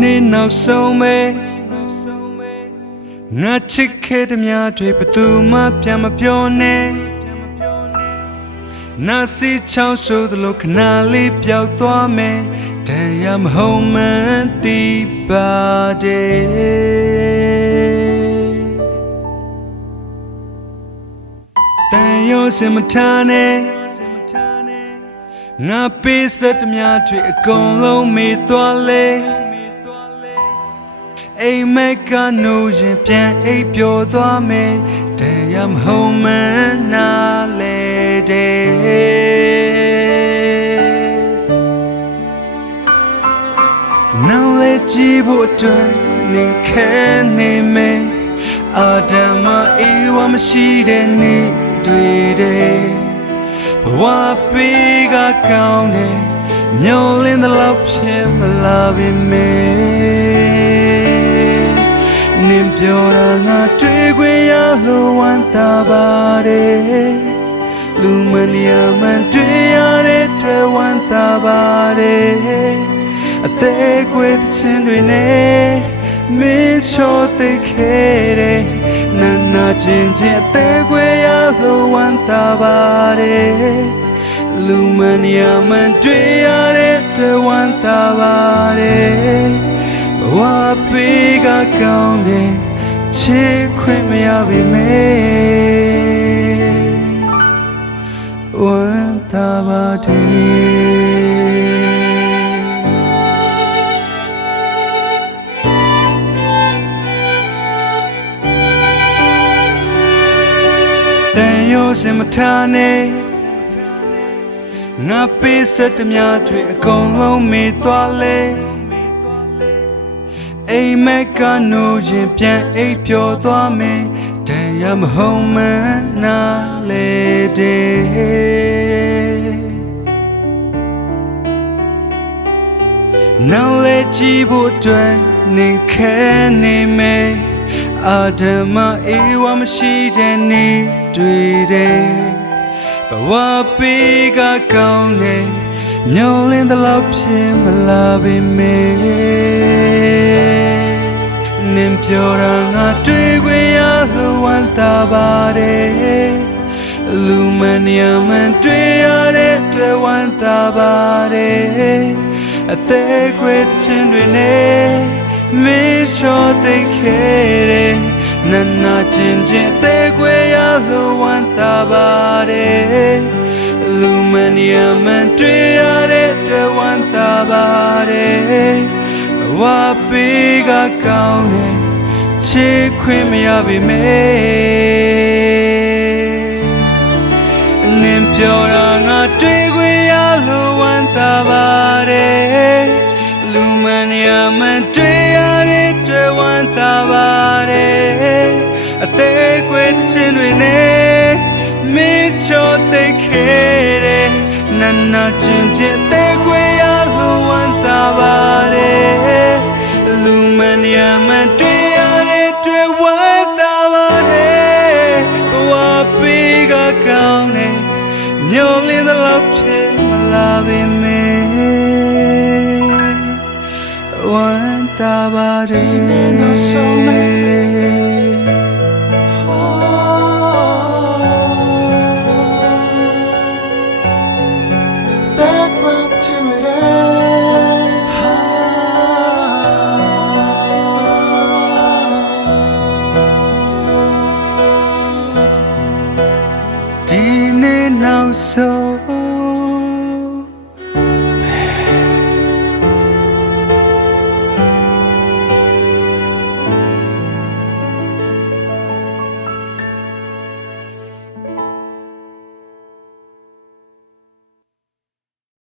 နေ့နောက်ဆုံးပဲငါချစ်ခဲ့တဲ့များတွေဘယ်သူမှပြန်မပြောနဲ့နာစီချောင်းဆိုသလိုခဏလေးပျောက်သွားမယ်တန်ရမဟုတ်မှန်းသိပါတယ်တန်ရောစင်မထားနဲ့ငါပေးစက်သမျှတွေအကုန်လုံးမေ့သွားလေအိမ်မက်ကနိုးရင်ပြန်အိပ်ပျော်သွားမယ်တန်ရမဟုတ်မှန်းနာလေတဲ့နောက်လေကြည့်ဖို့အတွက်နေခဲနေမယ်အာဒမအေဝမရှိတဲ့နေ့တွေတဲ့ဘဝပေးကကောင်းတယ်မျောလင်းသလောက်ဖြစ်မလာပေမဲ့နင်ပြောတာငါတွေ့ခွင့်ရလို့ဝမ်းသာပါတယ်လူမနီယာမှန်တွေ့ရတဲ့တွေ့ဝမ်းသာပါတယ်အသေးကွယ်တဲ့ချင်းတွေနဲ့မင်းချိုသိခဲ့တဲ့နာချင်းချင်းအသေးကွယ်ရလို့ဝမ်းသာပါတယ်လူမနီယာမှန်တွေ့ရတဲ့တွေ့ဝမ်းသာပါတယ်ဘဝပေးကကောင်းတယ်ချစ်ခွင့်မရပေမဲ့ဝမ်းသာပါတယ်တန်ရောစင်မထားနဲ့ငါပေးစက်သမျှတွေအကုန်လုံးမေ့သွားလေအိမ်မက်ကနိုးရင်ပြန်အိပ်ပျော်သွားမယ်တန်ရမဟုတ်မှန်းနာလေတဲ့နောက်လေကြည့်ဖို့အတွက်နေခဲနေမယ်အာဒမအေဝမရှိတဲ့နေ့တွေတဲ့ဘဝပေးကကောင်းတယ်မျောလင်းသလောက်ဖြစ်မလာပေမဲ့နင်ပြောတာငါတွေ့ခွင့်ရလို့ဝမ်းသာပါတယ်လူမနီယာမှန်တွေ့ရတဲ့တွေ့ဝမ်းသာပါတယ်အသေးကွယ်ချင်းတွေနဲ့မင်းချိုသိခဲ့တဲ့နာချင်းချင်းအသေးကွယ်ရလို့ဝမ်းသာပါတယ်လူမနီယာမှန်တွေ့ရတဲ့တွေ့ဝမ်းသာပါတယ်ဘဝပေးကကောင်းတယ်ချစ်ခွင့်မရပေမဲ့နင်ပြောတာငါတွေ့ခွင့်ရလို့ဝမ်းသာပါတယ်လူမနီယာမှန်တွေ့ရတဲ့တွေ့ဝမ်းသာပါတယ်အသေးကွယ်ချင်းတွေနဲ့မင်းချိုသိခဲ့တဲ့နာချင်းချင်းအသေးကွယ်ရလို့ဝမ်းသာပါတယ်လူမနီယာမှန်တွေ့ရတဲ့တွေ့ဝမ်းသာပါတယ်ဘဝပေးကကောင်းတယ်မျောလင်းသလောက်ဖြစ်မလာပေမဲ့ဝမ်းသာပါတယ်